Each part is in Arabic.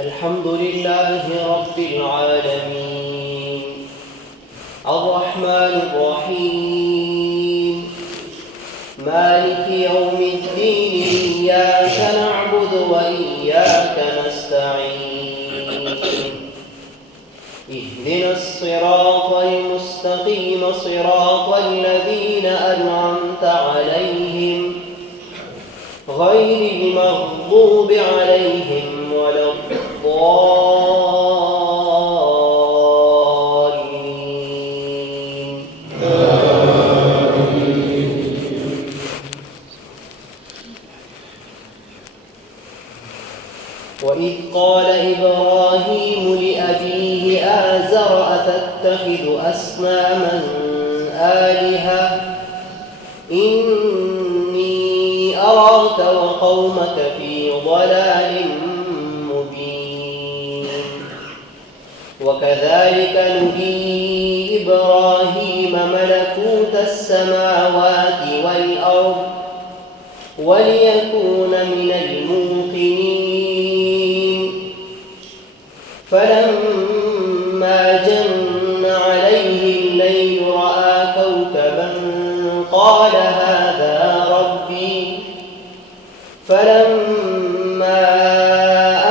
الحمد لله رب العالمين الرحمن الرحيم مالك يوم الدين إياك نعبد وإياك نستعين اهدنا الصراط المستقيم صراط الذين أنعمت عليهم غير المغضوب عليهم ولا الضالين وإذ قال إبراهيم لأبيه آزر أتتخذ أصناما آلهة إني أراك وقومك في ضلال مبين وكذلك نري إبراهيم ملكوت السماوات والأرض وليكون من الموقنين فلما جن عليه الليل رأى كوكبا قال هذا ربي فلما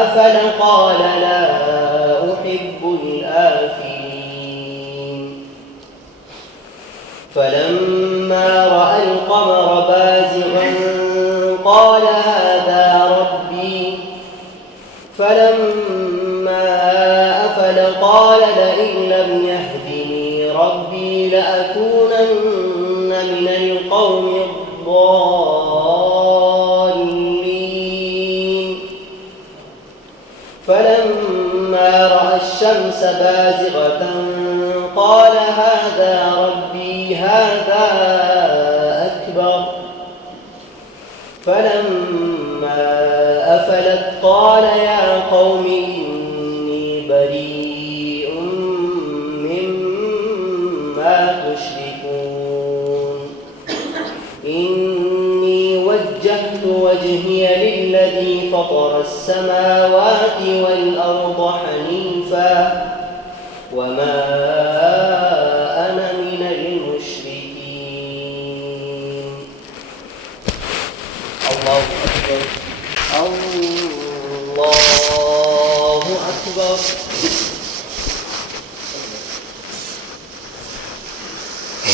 أفل قال لا أحب الآفلين فلما رأى القمر بازغا قال هذا ربي فلما أفل قال لئن لم يهدني ربي لأكونن من القوم الضالين فلما رأى الشمس بازغة قال هذا ربي هذا أكبر فلما أفلت قال يا قوم إني بريء مما تشركون إني وجهت وجهي للذي فطر السماوات والأرض حنيفا وما أنا من المشركين الله أكبر الله أكبر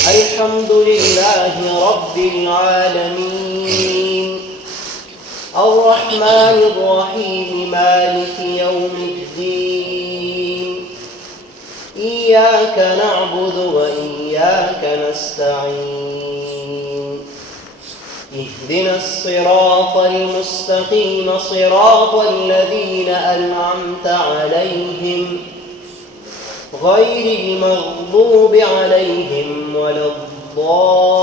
الحمد لله رب العالمين الرحمن الرحيم مالك يوم الدين إياك نعبد وإياك نستعين اهدنا الصراط المستقيم صراط الذين أنعمت عليهم غير المغضوب عليهم ولا الضالين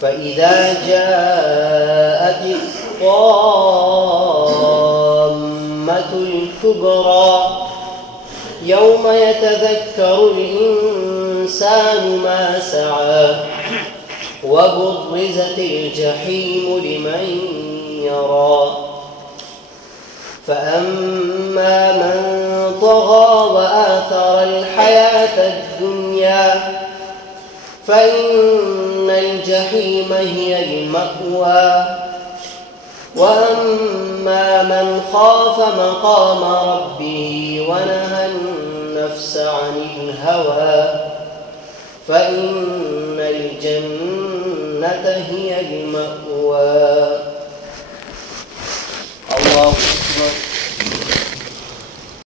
فإذا جاءت الطامة الكبرى يوم يتذكر الإنسان ما سعى وبرزت الجحيم لمن يرى فأما من طغى وآثر الحياة الدنيا فإن الجحيم هي المأوى وأما من خاف مقام ربه ونهى النفس عن الهوى فإن الجنة هي